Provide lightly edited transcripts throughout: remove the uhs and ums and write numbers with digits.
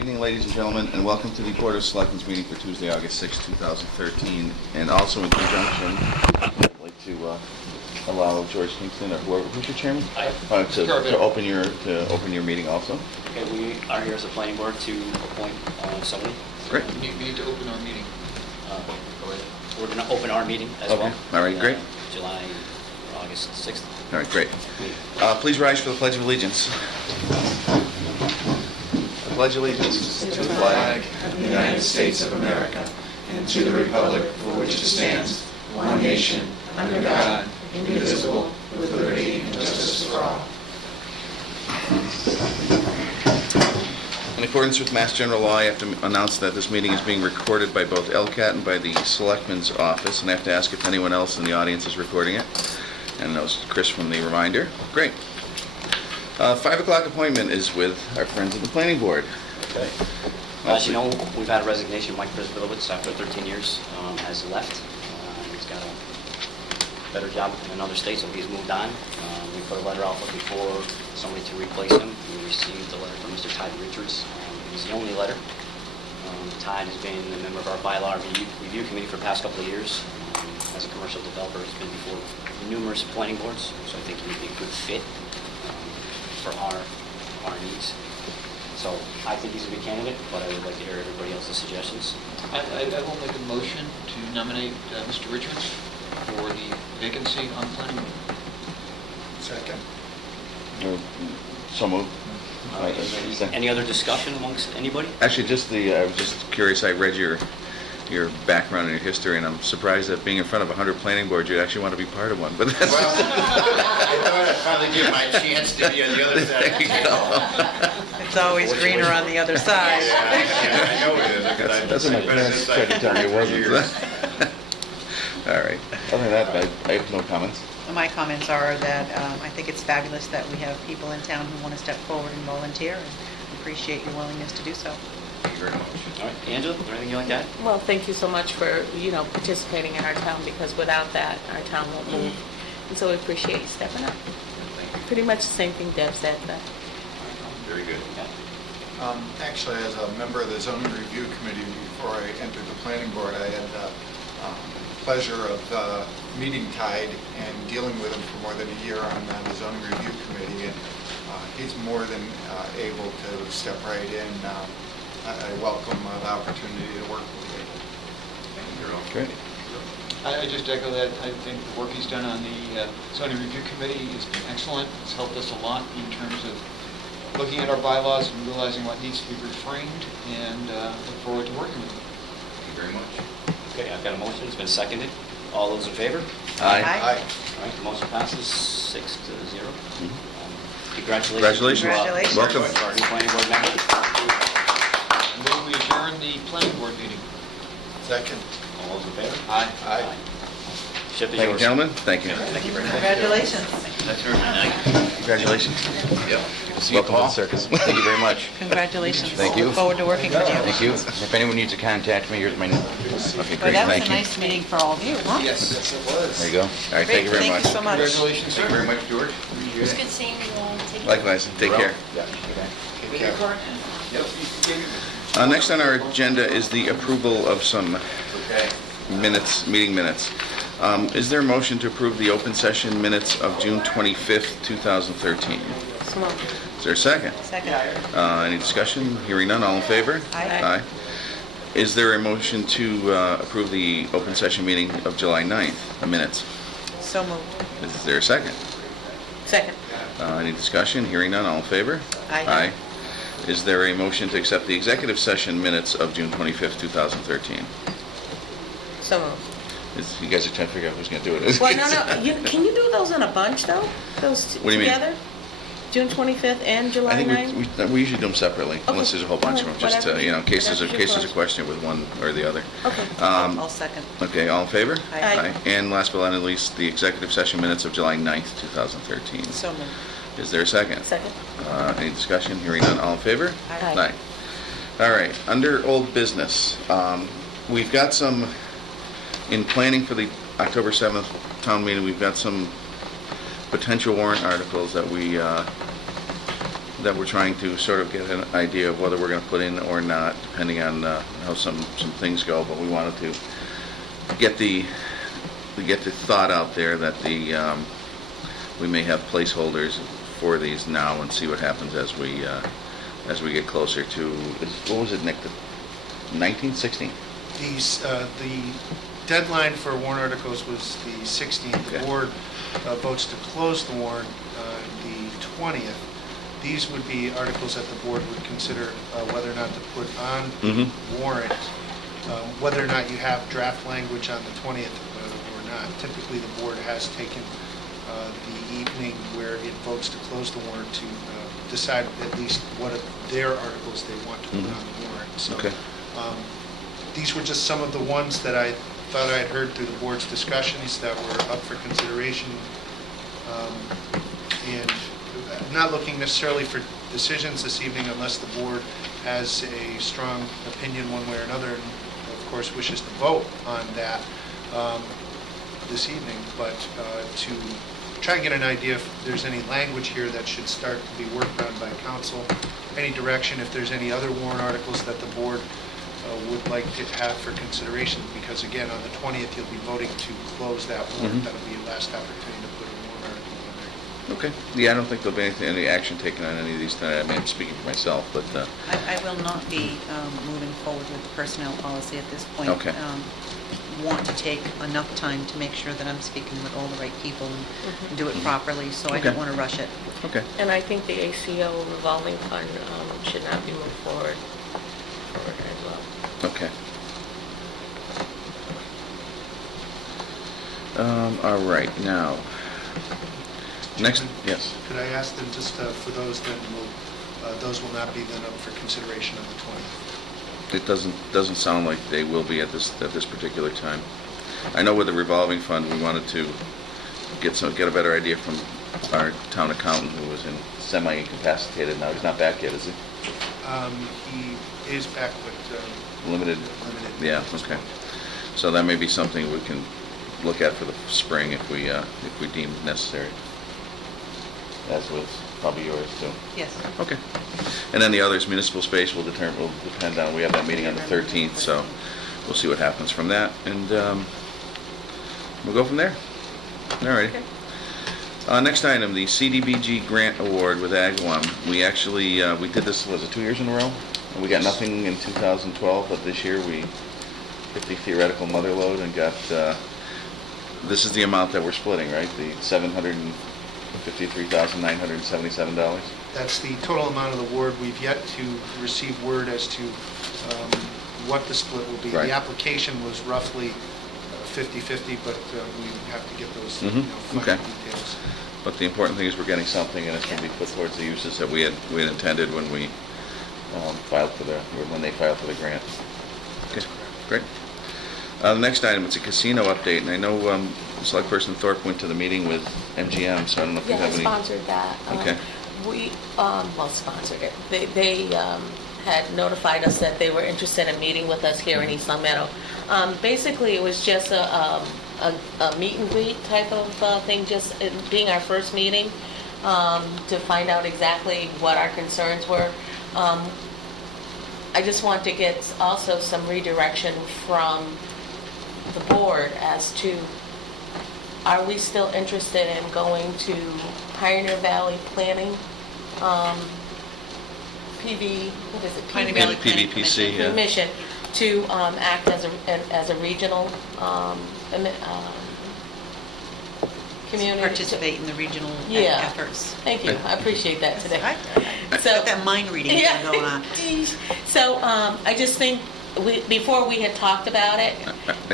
Evening, ladies and gentlemen, and welcome to the Board of Selectmen's meeting for Tuesday, August 6, 2013. And also in conjunction, I'd like to allow George Kingston, or who's your chairman? To open your meeting also. Okay, we are here as a planning board to appoint someone. Great. We need to open our meeting. We're going to open our meeting as well. All right, great. July, August 6th. All right, great. Please rise for the Pledge of Allegiance. I pledge allegiance to the flag of the United States of America and to the republic for which it stands, one nation, under God, indivisible, with liberty and justice for all. In accordance with Mass General Law, I have to announce that this meeting is being recorded by both LCAT and by the Selectmen's office, and I have to ask if anyone else in the audience is recording it. And that was Chris from the reminder. Great. 5 o'clock appointment is with our friends at the Planning Board. Okay. As you know, we've had a resignation. Mike Brisbillowitz, after 13 years, has left. He's got a better job in another state, so he's moved on. We put a letter out looking for somebody to replace him. We received a letter from Mr. Tide Richards. It was the only letter. Tide has been a member of our bylaw review committee for the past couple of years. As a commercial developer, he's been before numerous planning boards, so I think he'd be a good fit for our needs. So I think he's a good candidate, but I would like to hear everybody else's suggestions. I will make a motion to nominate Mr. Richards for the vacancy on planning board. Second. So moved. Any other discussion amongst anybody? Actually, I was just curious. I read your background and your history, and I'm surprised that being in front of 100 planning boards, you actually want to be part of one. But that's well, I thought I'd finally get my chance to be on the other side. There you go. It's always greener on the other side. Yeah, I know it is. That's what my parents tried to tell me it wasn't. All right. Other than that, I have no comments. My comments are that I think it's fabulous that we have people in town who want to step forward and volunteer, and appreciate your willingness to do so. Thank you very much. All right, Angela, is there anything you'd like to add? Well, thank you so much for, participating in our town, because without that, our town won't move. And so we appreciate you stepping up. Pretty much the same thing Deb said, but. Very good. Actually, as a member of the zoning review committee before I entered the planning board, I had the pleasure of meeting Tide and dealing with him for more than a year on the zoning review committee, and he's more than able to step right in. I welcome the opportunity to work with you. Great. I just echo that. I think the work he's done on the zoning review committee has been excellent. It's helped us a lot in terms of looking at our bylaws and realizing what needs to be reframed, and look forward to working with him. Thank you very much. Okay, I've got a motion. It's been seconded. All those in favor? Aye. Aye. All right, the motion passes 6-0. Congratulations. Congratulations. Welcome. To our new planning board member. And then we adjourn the planning board meeting. Second. All those in favor? Aye. Aye. Ship is Thank you, yours. gentlemen. Thank you. Thank you very much. Congratulations. Congratulations. Yep. Welcome to the circus. Thank you very much. Congratulations. Thank you. Look forward to working with you. Thank you. If anyone needs to contact me, here's my number. Okay, Well, great. that was Thank a you. nice meeting for all of you, huh? Yes, it was. There you go. All right, thank you very much. Thank you so much. Congratulations, sir. Thank you very much, George. It was good seeing you all. Take care. Likewise. Take care. Take care. Next on our agenda is the approval of some minutes, meeting minutes. Is there a motion to approve the open session minutes of June 25th, 2013? Is there a second? Second. Any discussion? Hearing none, all in favor? Aye. Is there a motion to approve the open session meeting of July 9th, minutes? So moved. Is there a second? Second. Any discussion? Hearing none, all in favor? Aye. Is there a motion to accept the executive session minutes of June 25th, 2013? So moved. You guys are trying to figure out who's going to do it. Well, no. Can you do those in a bunch, though? Those What do you mean? together? June 25th and July I 9th? think we usually do them separately, unless there's a whole bunch of them, just Whatever. in case there's Whatever's a your question with one or the other. Okay. I'll second. Okay, all in favor? Aye. And last but not least, the executive session minutes of July 9th, 2013. So moved. Is there a second? Second. Any discussion? Hearing none, all in favor? Aye. All right, under old business, we've got some, in planning for the October 7th town meeting, we've got some potential warrant articles that we that we're trying to sort of get an idea of whether we're going to put in or not, depending on how some things go. But we wanted to get the thought out there that we may have placeholders for these now and see what happens as we get closer to, what was it, Nick, the 19th, 16th? The deadline for warrant articles was the 16th. Okay. The board votes to close the warrant the 20th. These would be articles that the board would consider whether or not to put on the warrant, whether or not you have draft language on the 20th or not. Typically, the board has taken the evening where it votes to close the warrant to decide at least what of their articles they want to put on the warrant. So, Okay. these were just some of the ones that I thought I had heard through the board's discussions that were up for consideration. And not looking necessarily for decisions this evening unless the board has a strong opinion one way or another, and of course wishes to vote on that this evening, but to try and get an idea if there's any language here that should start to be worked on by council, any direction, if there's any other warrant articles that the board would like to have for consideration, because again, on the 20th, you'll be voting to close that warrant. That'll be your last opportunity to put a warrant article on there. Okay. Yeah, I don't think there'll be any action taken on any of these tonight. I mean, I'm speaking for myself, but... I will not be moving forward with the personnel policy at this point. Okay. Want to take enough time to make sure that I'm speaking with all the right people and do it properly, so I Okay. don't want to rush it. Okay. And I think the ACO revolving fund should not be moved forward as well. Okay. All right, now, next, yes. Could I ask them just for those that those will not be then up for consideration on the 20th? It doesn't sound like they will be at this particular time. I know with the revolving fund, we wanted to get a better idea from our town accountant, who was semi-incapacitated now. He's not back yet, is he? He is back, but Limited? limited. Yeah, okay. So that may be something we can look at for the spring if we deem necessary. As with probably yours too. Yes. Okay. And then the others, municipal space will depend on, we have that meeting on the 13th, so we'll see what happens from that, and we'll go from there. All right. Next item, the CDBG grant award with Agawam. We actually, we did this, was it 2 years in a row? And we got nothing in 2012, but this year we hit the theoretical mother load and got, this is the amount that we're splitting, right? The $753,977? That's the total amount of the award. We've yet to receive word as to what the split will be. Right. The application was roughly 50-50, but we have to get those final Okay. details. But the important thing is we're getting something, and it's going to be put towards the uses that we had intended when we when they filed for the grant. Okay, great. The next item, it's a casino update, and I know Select Person Thorpe went to the meeting with MGM, so I don't know if you Yeah, I have any... sponsored that. Okay. We, sponsored it. They had notified us that they were interested in meeting with us here in East Long Meadow. Basically, it was just a meet and greet type of thing, just it being our first meeting, to find out exactly what our concerns were. I just want to get also some redirection from the board as to, are we still interested in going to Pioneer Valley Planning, what is it? Pioneer Valley Planning PVPC, yeah. Commission to act as a regional community. Participate in the regional Yeah. efforts. Thank you, I appreciate that today. Got that mind reading thing going on. So I just think, before we had talked about it,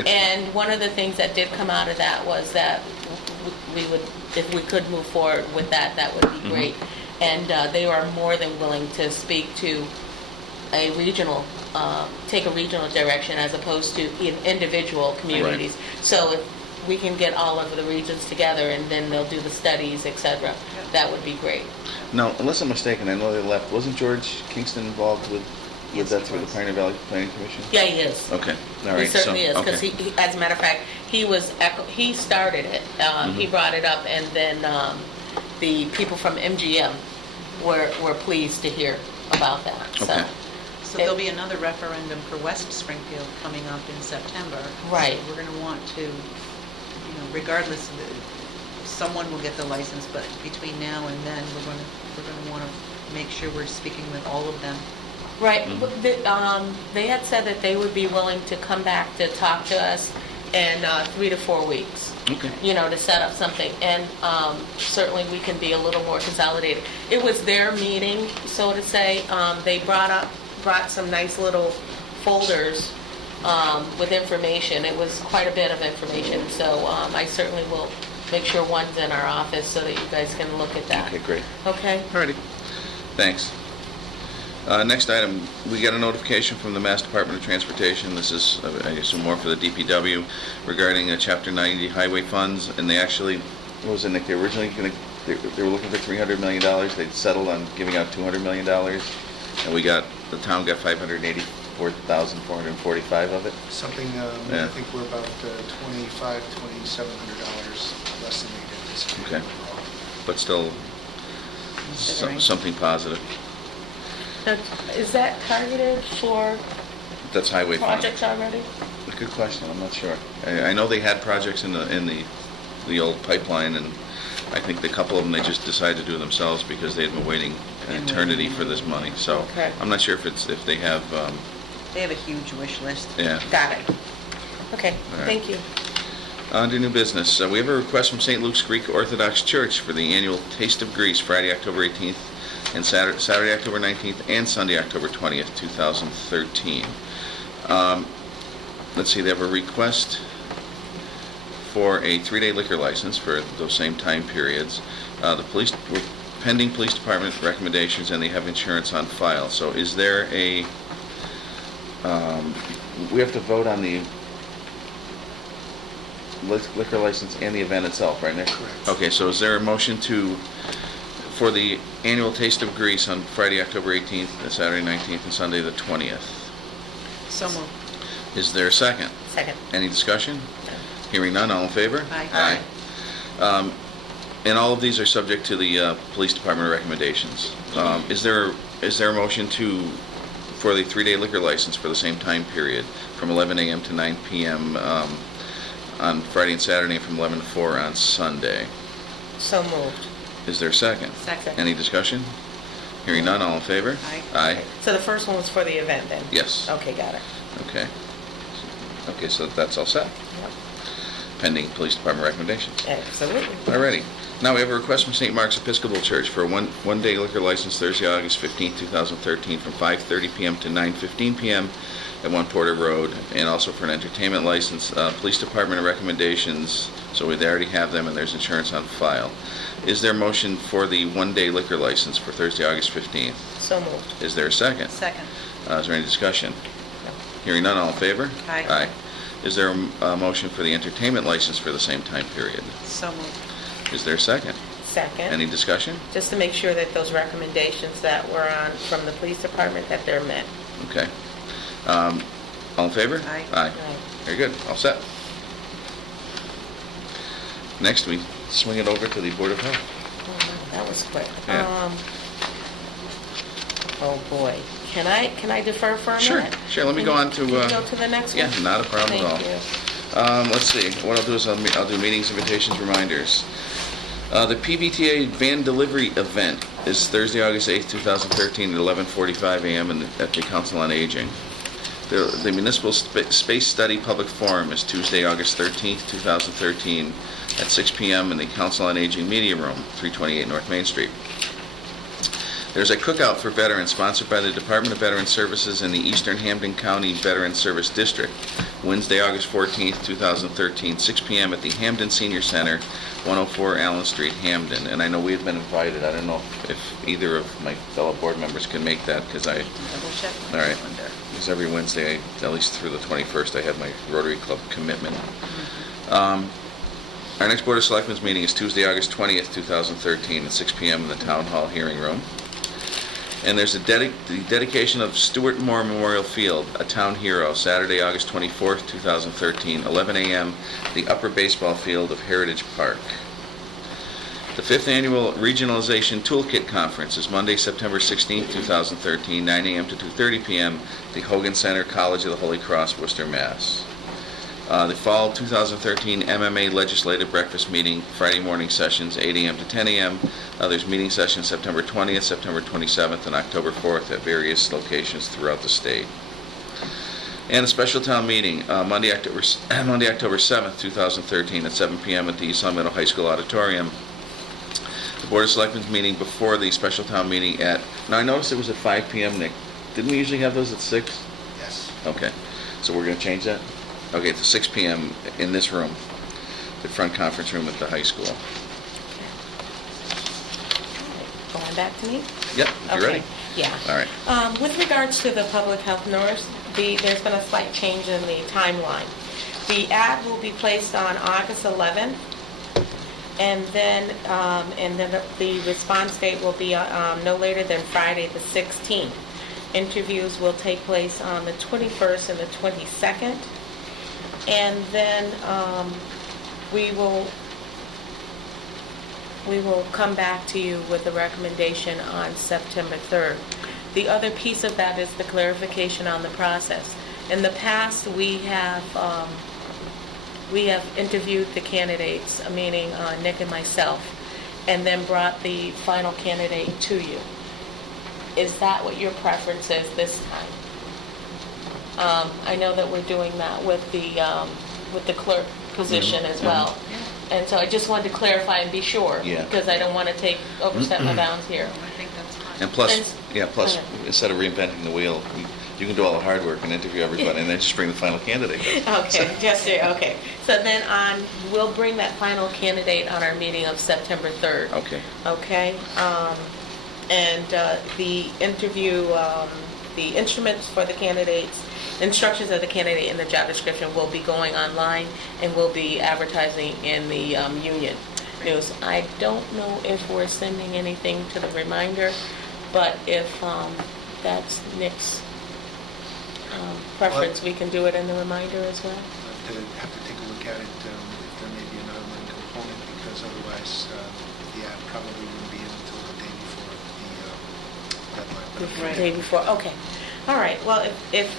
and one of the things that did come out of that was that we would, if we could move forward with that, that would be great. And they are more than willing to speak to a regional, take a regional direction as opposed to in individual communities. So if we can get all of the regions together and then they'll do the studies, etc., that would be great. Now, unless I'm mistaken, I know they left. Wasn't George Kingston involved with Yes, that he through the was. Pioneer Valley Planning Commission? Yeah, he is. Okay, all right. He certainly is, so, because okay. he, as a matter of fact, he started it. He brought it up, and then the people from MGM we're pleased to hear about that, so. Okay. So there'll be another referendum for West Springfield coming up in September. Right. So we're going to want to, regardless, someone will get the license, but between now and then, we're going to want to make sure we're speaking with all of them. Right, but they had said that they would be willing to come back to talk to us in 3 to 4 weeks. Okay. To set up something, and certainly we can be a little more consolidated. It was their meeting, so to say. They brought some nice little folders with information. It was quite a bit of information, so I certainly will make sure one's in our office so that you guys can look at that. Okay, great. Okay? Alrighty, thanks. Next item, we got a notification from the Mass Department of Transportation. This is, I assume, more for the DPW regarding Chapter 90 highway funds. And they actually, what was it, Nick? They were originally they were looking for $300 million. They'd settled on giving out $200 million. And the town got $584,445 of it. Something, Yeah. I think we're about $2,700 less than we did this year. Okay. But still, Considering. something positive. Now, is that targeted for That's highway fund. projects already? Good question. I'm not sure. I know they had projects in the old pipeline, and I think the couple of them they just decided to do themselves because they had been waiting an eternity for this money. So Okay. I'm not sure if they have. They have a huge wish list. Yeah. Got it. Okay, All right. thank you. On to new business. We have a request from St. Luke's Greek Orthodox Church for the annual Taste of Greece, Friday, October 18th, and Saturday, October 19th, and Sunday, October 20th, 2013. Let's see, they have a request for a 3-day liquor license for those same time periods. The police, we're pending police department recommendations, and they have insurance on file. So is there a, we have to vote on the liquor license and the event itself, right, Nick? Correct. Okay, so is there a motion for the annual Taste of Greece on Friday, October 18th, Saturday 19th, and Sunday the 20th? So moved. Is there a second? Second. Any discussion? Hearing none, all in favor? Aye. And all of these are subject to the police department recommendations. Is there a motion for the 3-day liquor license for the same time period, from 11 a.m. to 9 p.m. On Friday and Saturday, and from 11 to 4 on Sunday? So moved. Is there a second? Second. Any discussion? Hearing none, all in favor? Aye. Aye. So the first one was for the event then? Yes. Okay, got it. Okay. Okay, so that's all set, Yep. pending police department recommendations. Absolutely. Alrighty. Now we have a request from St. Mark's Episcopal Church for a one-day liquor license Thursday, August 15th, 2013, from 5:30 p.m. to 9:15 p.m. at 1 Porter Road, and also for an entertainment license. Police department recommendations, so we already have them, and there's insurance on file. Is there a motion for the one-day liquor license for Thursday, August 15th? So moved. Is there a second? Second. Is there any discussion? No. Hearing none, all in favor? Aye. Aye. Is there a motion for the entertainment license for the same time period? So moved. Is there a second? Second. Any discussion? Just to make sure that those recommendations that were on from the police department, that they're met. Okay. All in favor? Aye. Aye. Aye. Very good. All set. Next, we swing it over to the Board of Health. Oh, that was quick. Yeah. Oh, boy. Can I defer for a Sure, minute? sure. Let me go on to, Can you go to the next one? Yeah, not a problem at all. Thank you. Let's see. What I'll do is I'll do meetings, invitations, reminders. The PBTA van delivery event is Thursday, August 8th, 2013 at 11:45 a.m. at the Council on Aging. The Municipal Space Study Public Forum is Tuesday, August 13th, 2013 at 6 p.m. in the Council on Aging Media Room, 328 North Main Street. There's a cookout for veterans sponsored by the Department of Veteran Services and the Eastern Hampden County Veteran Service District, Wednesday, August 14th, 2013, 6 p.m. at the Hampden Senior Center, 104 Allen Street, Hampden. And I know we had been invited. I don't know if either of my fellow board members can make that, because Double check. all right, because every Wednesday, at least through the 21st, I have my Rotary Club commitment. Our next Board of Selectmen's meeting is Tuesday, August 20th, 2013 at 6 p.m. in the Town Hall Hearing Room. And there's the dedication of Stuart Moore Memorial Field, a town hero, Saturday, August 24th, 2013, 11 a.m., the upper baseball field of Heritage Park. The 5th Annual Regionalization Toolkit Conference is Monday, September 16, 2013, 9 a.m. to 2:30 p.m. at the Hogan Center, College of the Holy Cross, Worcester, Mass. The Fall 2013 MMA Legislative Breakfast Meeting, Friday morning sessions, 8 a.m. to 10 a.m. There's meeting sessions September 20th, September 27th, and October 4th at various locations throughout the state. And a special town meeting, Monday, October 7th, 2013, at 7 p.m. at the East Long Meadow High School Auditorium. The Board of Selectmen's meeting before the special town meeting at, now I noticed it was at 5 p.m., Nick. Didn't we usually have those at 6? Yes. Okay, so we're going to change that? Okay, to 6 p.m. in this room, the front conference room at the high school. Going back to me? Yep, you ready? Yeah. All right. With regards to the public health nurse, there's been a slight change in the timeline. The ad will be placed on August 11th, and then the response date will be no later than Friday the 16th. Interviews will take place on the 21st and the 22nd, and then we will come back to you with a recommendation on September 3rd. The other piece of that is the clarification on the process. In the past, we have interviewed the candidates, meaning Nick and myself, and then brought the final candidate to you. Is that what your preference is this time? I know that we're doing that with the clerk position as well. And so I just wanted to clarify and be sure, Yeah. because I don't want to overstep my bounds here. I think that's fine. And plus, Thanks. plus, Go ahead. instead of reinventing the wheel, you can do all the hard work and interview everybody, and then just bring the final candidate. Okay, okay. So then we'll bring that final candidate on our meeting of September 3rd. Okay. Okay? And the interview, the instruments for the candidates, instructions of the candidate in the job description will be going online, and will be advertising in the Union News. I don't know if we're sending anything to the reminder, but if that's Nick's preference, we can do it in the reminder as well. Have to take a look at it, if there may be an online component, because otherwise the ad probably wouldn't be in until the day before the deadline. The day before, okay. All right, well, if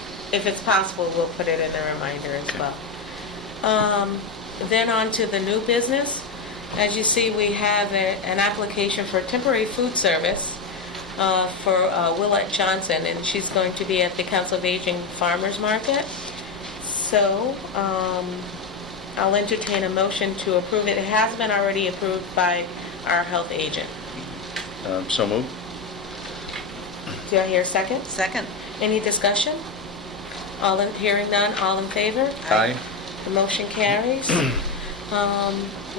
it's possible, we'll put it in the reminder as Okay. well. Then on to the new business. As you see, we have an application for temporary food service for Willette Johnson, and she's going to be at the Council of Aging Farmers Market. So I'll entertain a motion to approve it. It has been already approved by our health agent. So moved. Do I hear a second? Second. Any discussion? Hearing none, all in favor? Aye. The motion carries.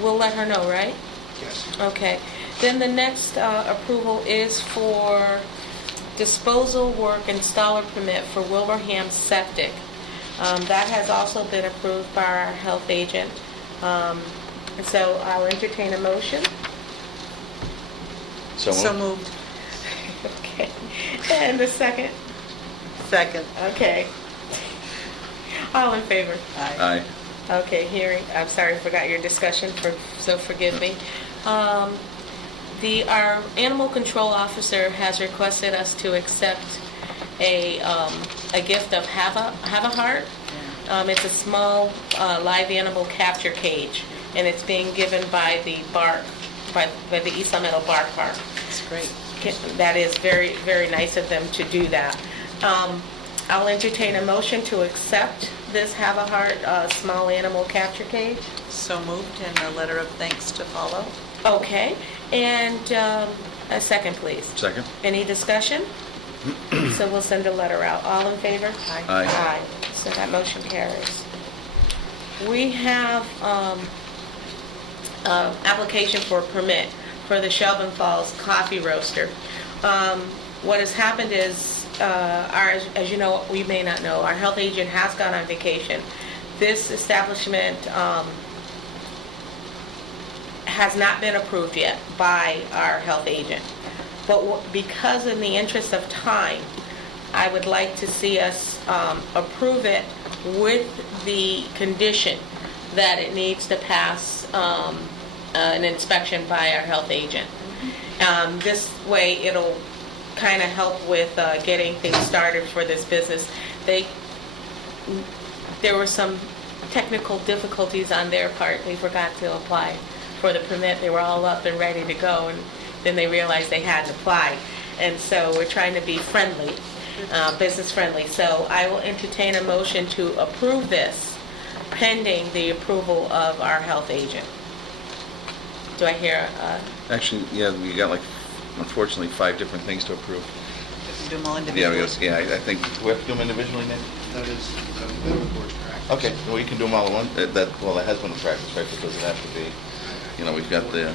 We'll let her know, right? Yes. Okay. Then the next approval is for disposal work installer permit for Wilbraham Septic. That has also been approved by our health agent. So I'll entertain a motion. So moved. So moved. Okay. And the second? Second. Okay. All in favor? Aye. Okay, I'm sorry, I forgot your discussion, so forgive me. Our animal control officer has requested us to accept a gift of Have a Heart. It's a small live animal capture cage, and it's being given by the East Long Meadow Bark Park. That's great. That is very, very nice of them to do that. I'll entertain a motion to accept this Have a Heart small animal capture cage. So moved, and a letter of thanks to follow. Okay, and a second, please. Second. Any discussion? So we'll send a letter out. All in favor? Aye. Aye. Aye. So that motion carries. We have application for a permit for the Shelburne Falls Coffee Roaster. What has happened is, as you know, we may not know, our health agent has gone on vacation. This establishment has not been approved yet by our health agent. But because in the interest of time, I would like to see us approve it with the condition that it needs to pass an inspection by our health agent. This way, it'll kind of help with getting things started for this business. There were some technical difficulties on their part. They forgot to apply for the permit. They were all up and ready to go, and then they realized they hadn't applied. And so we're trying to be friendly, business friendly. So I will entertain a motion to approve this pending the approval of our health agent. Do I hear? Actually, yeah, we got like, unfortunately, 5 different things to approve. Do them all Yeah, individually. I think, do we have to do them individually, Nick? That is the board's practice. Okay, well, we can do them all at once. Well, that has been a practice, right, because it has to be, we've got the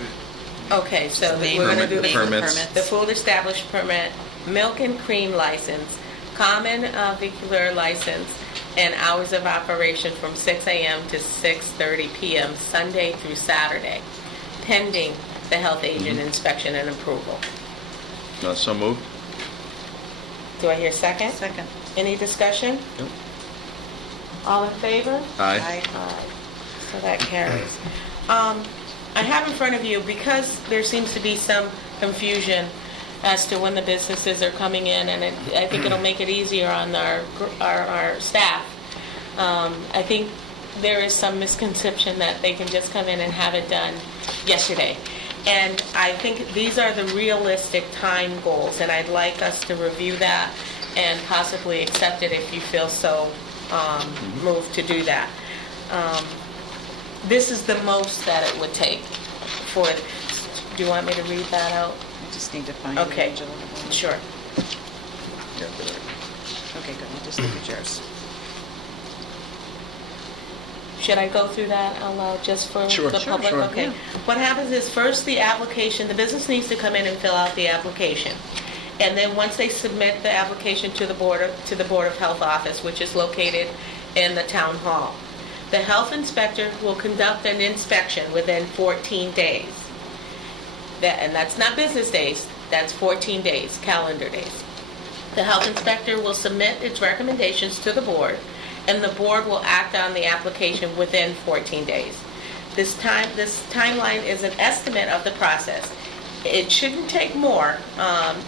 Okay, so Name we're going to permit- do the permits. the food established permit, milk and cream license, common vicular license, and hours of operation from 6 a.m. to 6:30 p.m. Sunday through Saturday, pending the health agent inspection and approval. So moved. Do I hear second? Second. Any discussion? Nope. All in favor? Aye. Aye. So that carries. I have in front of you, because there seems to be some confusion as to when the businesses are coming in, and I think it'll make it easier on our staff. I think there is some misconception that they can just come in and have it done yesterday. And I think these are the realistic time goals, and I'd like us to review that and possibly accept it if you feel so moved to do that. This is the most that it would take for, do you want me to read that out? I just need to find it. Okay, Angela. sure. Yeah, good. Okay, good. I'll just look at yours. Should I go through that out loud just for Sure. the Sure, public? sure. Okay. Yeah. What happens is first the application, the business needs to come in and fill out the application. And then once they submit the application to the Board of Health office, which is located in the town hall, the health inspector will conduct an inspection within 14 days. And that's not business days, that's 14 days, calendar days. The health inspector will submit its recommendations to the board, and the board will act on the application within 14 days. This timeline is an estimate of the process. It shouldn't take more,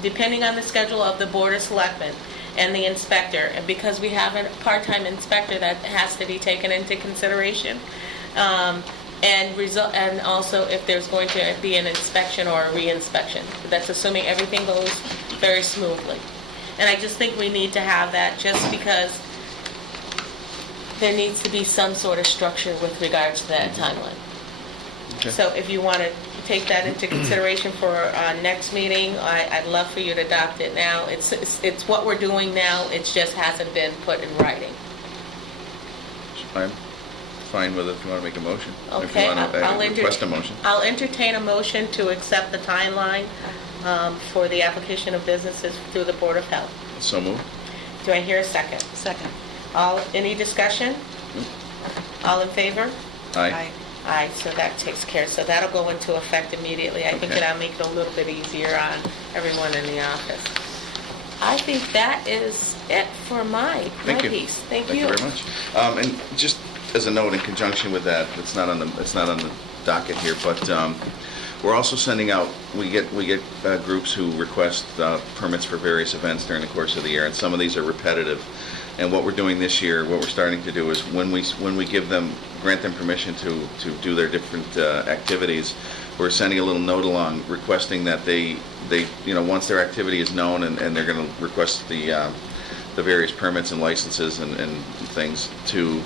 depending on the schedule of the Board of Selectmen and the inspector, and because we have a part-time inspector that has to be taken into consideration. And also if there's going to be an inspection or a re-inspection. That's assuming everything goes very smoothly. And I just think we need to have that just because there needs to be some sort of structure with regards to that timeline. Okay. So if you want to take that into consideration for our next meeting, I'd love for you to adopt it now. It's what we're doing now, it just hasn't been put in writing. I'm fine with it if you want to make a motion. If you Okay, want to request a motion. I'll entertain a motion to accept the timeline for the application of businesses through the Board of Health. So moved. Do I hear a second? Second. Any discussion? All in favor? Aye. Aye, so that takes care, so that'll go into effect immediately. I think Okay. that'll make it a little bit easier on everyone in the office. I think that is it for my Thank you. piece. Thank Thank you. you very much. And just as a note in conjunction with that, it's not on the docket here, but we're also sending out, we get groups who request permits for various events during the course of the year, and some of these are repetitive. And what we're doing this year, what we're starting to do is when we grant them permission to do their different activities, we're sending a little note along requesting that they once their activity is known and they're going to request the various permits and licenses and things, to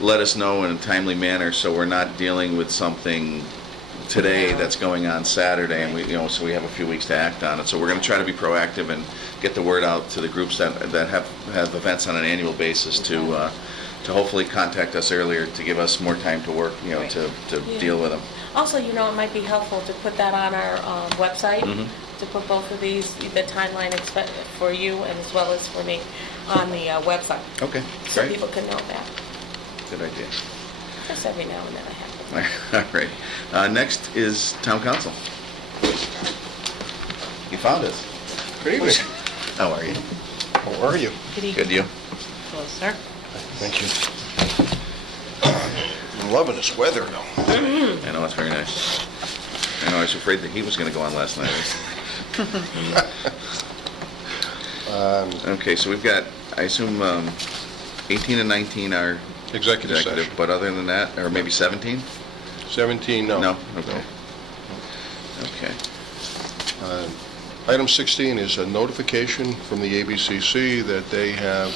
let us know in a timely manner so we're not dealing with something today that's going on Saturday, and so we have a few weeks to act on it. So we're going to try to be proactive and get the word out to the groups that have events on an annual basis to hopefully contact us earlier to give us more time to work, Right. to Yeah. deal with them. Also, it might be helpful to put that on our website, Mhm. to put both of these, the timeline for you and as well as for me, on the website, Okay, so great. people can know that. Good idea. Just every now and then I have. All right. Next is Town Council. You found us. Good evening. How are you? How are you? Good, you? Hello, sir. Thank you. I'm loving this weather, though. I know, it's very nice. I know, I was afraid that he was going to go on last night. Okay, so we've got, I assume, 18 and 19 are Executive executive, session. but other than that, or maybe 17? 17, no. No? Okay. Okay. Item 16 is a notification from the ABCC that they have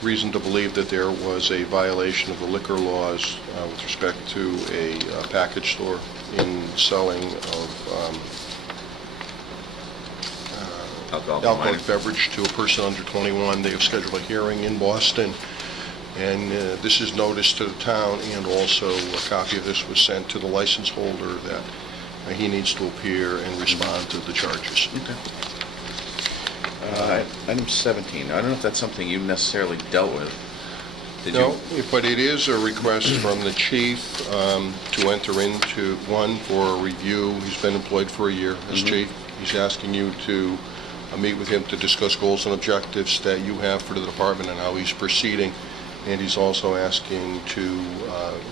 reason to believe that there was a violation of the liquor laws with respect to a package store in selling of alcoholic beverage to a person under 21. They have scheduled a hearing in Boston, and this is notice to the town, and also a copy of this was sent to the license holder that he needs to appear and respond to the charges. Okay. Item 17, I don't know if that's something you necessarily dealt with. Did No, you? but it is a request from the chief to enter into one for a review. He's been employed for a year as chief. He's asking you to meet with him to discuss goals and objectives that you have for the department and how he's proceeding. And he's also asking to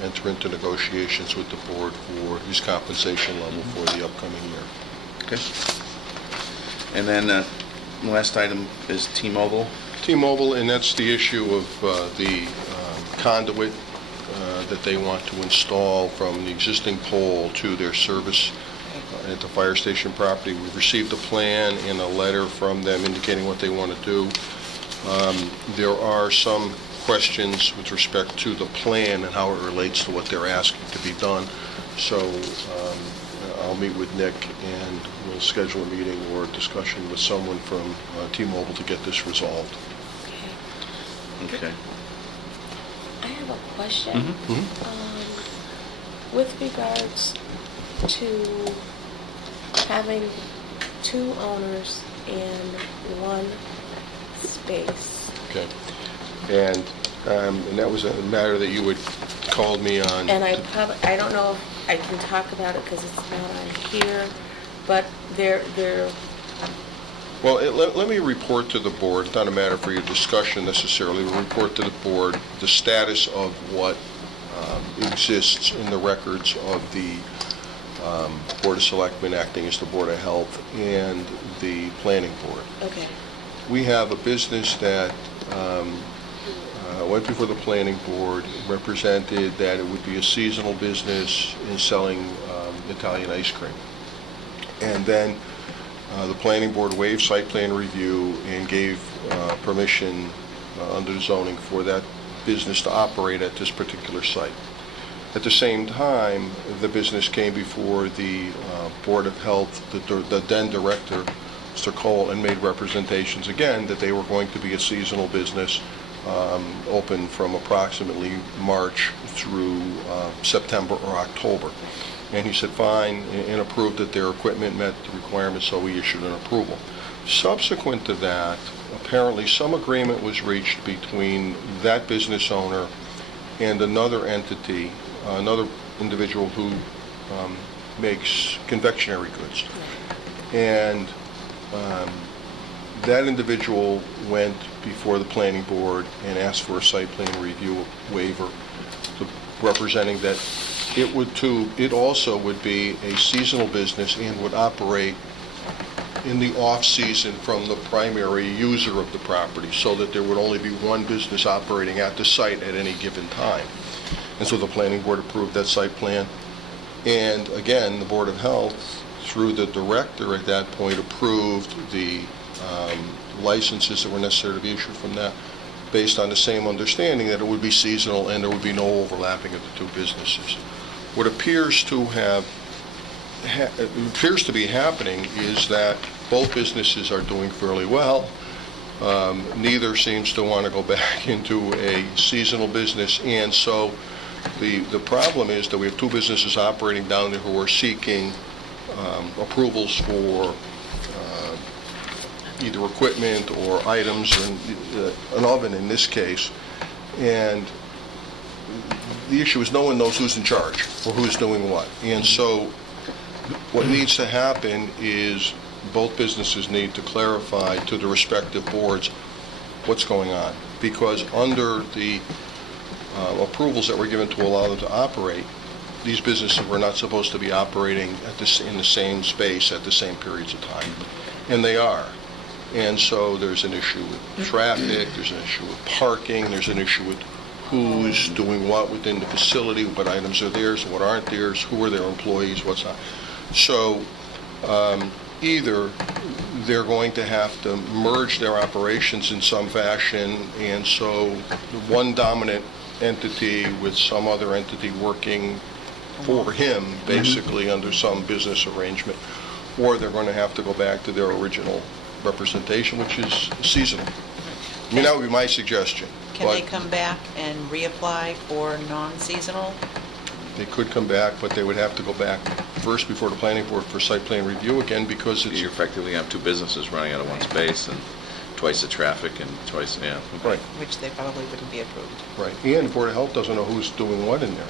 enter into negotiations with the board for his compensation level for the upcoming year. Okay. And then the last item is T-Mobile. T-Mobile, and that's the issue of the conduit that they want to install from the existing pole to their service at the fire station property. We've received a plan and a letter from them indicating what they want to do. There are some questions with respect to the plan and how it relates to what they're asking to be done. So I'll meet with Nick and we'll schedule a meeting or a discussion with someone from T-Mobile to get this resolved. Okay. I have a question. With regards to having two owners in one space. Okay. And that was a matter that you had called me on. And I don't know if I can talk about it because it's not on here, but they're Well, let me report to the board, it's not a matter for your discussion necessarily, we'll report to the board the status of what exists in the records of the Board of Selectmen acting as the Board of Health and the Planning Board. okay. We have a business that went before the Planning Board, represented that it would be a seasonal business in selling Italian ice cream. And then the Planning Board waived site plan review and gave permission under zoning for that business to operate at this particular site. At the same time, the business came before the Board of Health, the then director, Mr. Cole, and made representations again that they were going to be a seasonal business open from approximately March through September or October. And he said fine, and approved that their equipment met the requirements, so we issued an approval. Subsequent to that, apparently some agreement was reached between that business owner and another entity, another individual who makes confectionery goods. And that individual went before the Planning Board and asked for a site plan review waiver, representing that it also would be a seasonal business and would operate in the off-season from the primary user of the property, so that there would only be one business operating at the site at any given time. And so the Planning Board approved that site plan. And again, the Board of Health, through the director at that point, approved the licenses that were necessary to be issued from that, based on the same understanding that it would be seasonal and there would be no overlapping of the two businesses. What appears to be happening is that both businesses are doing fairly well. Neither seems to want to go back into a seasonal business, and so the problem is that we have two businesses operating down there who are seeking approvals for either equipment or items, or an oven in this case, and the issue is no one knows who's in charge or who's doing what. And so what needs to happen is both businesses need to clarify to the respective boards what's going on, because under the approvals that were given to allow them to operate, these businesses were not supposed to be operating in the same space at the same periods of time, and they are. And so there's an issue with traffic, there's an issue with parking, there's an issue with who's doing what within the facility, what items are theirs, what aren't theirs, who are their employees, what's not. So either they're going to have to merge their operations in some fashion, and so one dominant entity with some other entity working for him, basically under some business arrangement, or they're going to have to go back to their original representation, which is seasonal. I mean, that would be my suggestion. Can they come back and reapply for non-seasonal? They could come back, but they would have to go back first before the planning board for site plan review again, because it's... You effectively have two businesses running out of one space and twice the traffic and twice, yeah. Right, Which they probably wouldn't be approved. right. And the Board of Health doesn't know who's doing what in there.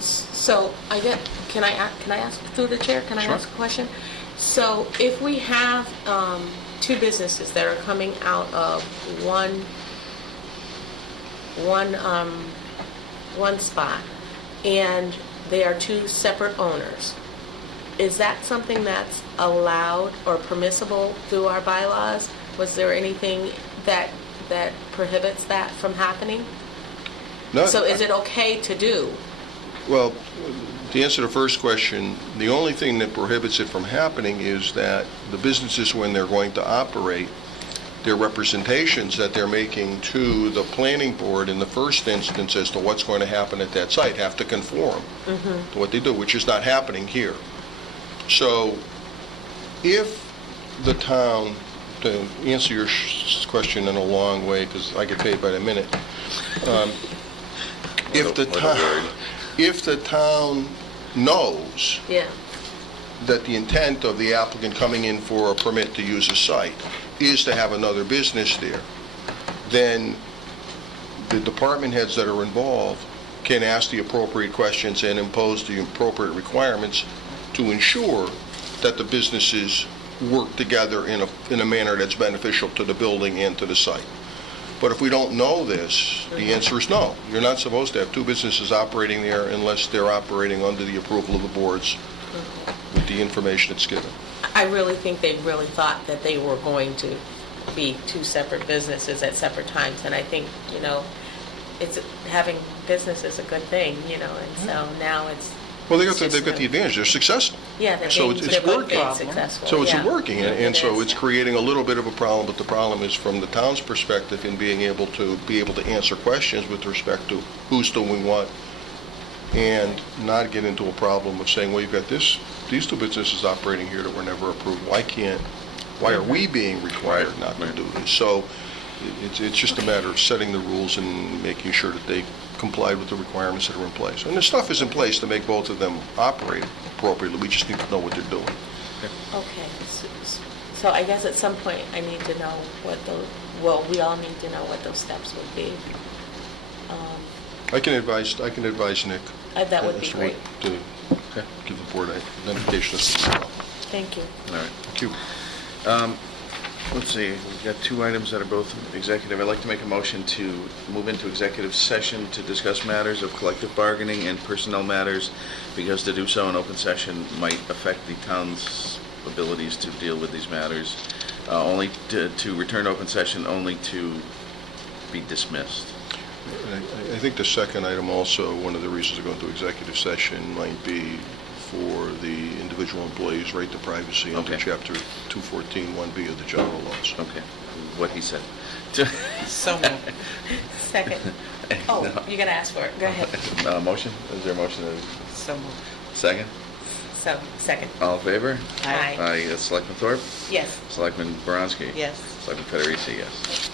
So I get, can I ask through the chair, can I Sure. ask a question? So if we have two businesses that are coming out of one spot, and they are two separate owners, is that something that's allowed or permissible through our bylaws? Was there anything that prohibits that from happening? No, So is it okay to do? Well, to answer the first question, the only thing that prohibits it from happening is that the businesses, when they're going to operate, their representations that they're making to the planning board in the first instance as to what's going to happen at that site have to conform to what they do, which is not happening here. So if the town, to answer your question in a long way, because I get paid by the minute, if the town knows Yeah. that the intent of the applicant coming in for a permit to use a site is to have another business there, then the department heads that are involved can ask the appropriate questions and impose the appropriate requirements to ensure that the businesses work together in a manner that's beneficial to the building and to the site. But if we don't know this, the answer is no. You're not supposed to have two businesses operating there unless they're operating under the approval of the boards with the information that's given. I really think they really thought that they were going to be two separate businesses at separate times, and I think, it's having business is a good thing, and so now it's... Well, they've got the advantage. They're successful. Yeah, they're So being, it's they're both working. being successful. So it's yeah. working, and It so is. it's creating a little bit of a problem, but the problem is from the town's perspective in being able to answer questions with respect to who's doing what, and not get into a problem of saying, well, you've got these two businesses operating here that were never approved. Why are we being required not to do this? So it's just a matter of setting the rules and making sure that they complied with the requirements that are in place. And the stuff is in place to make both of them operate appropriately. We just need to know what they're doing. Okay, so I guess at some point I need to know what we all need to know what those steps would be. I can advise Nick. That would be as to great. what to give the board identification as to the... Thank you. All right. Thank you. Let's see, we've got two items that are both executive. I'd like to make a motion to move into executive session to discuss matters of collective bargaining and personnel matters, because to do so in open session might affect the town's abilities to deal with these matters. Only to return to open session, only to be dismissed. I think the second item also, one of the reasons to go into executive session might be for the individual employees' right to privacy under Okay. Chapter 214, 1B of the general laws. Okay, what he said. So moved. Second. Oh, you're going to ask for it. Go ahead. Motion? Is there a motion? So moved. Second? So, second. All in favor? Aye. Selectman Thorpe? Yes. Selectman Baranski? Yes. Selectman Federici, yes.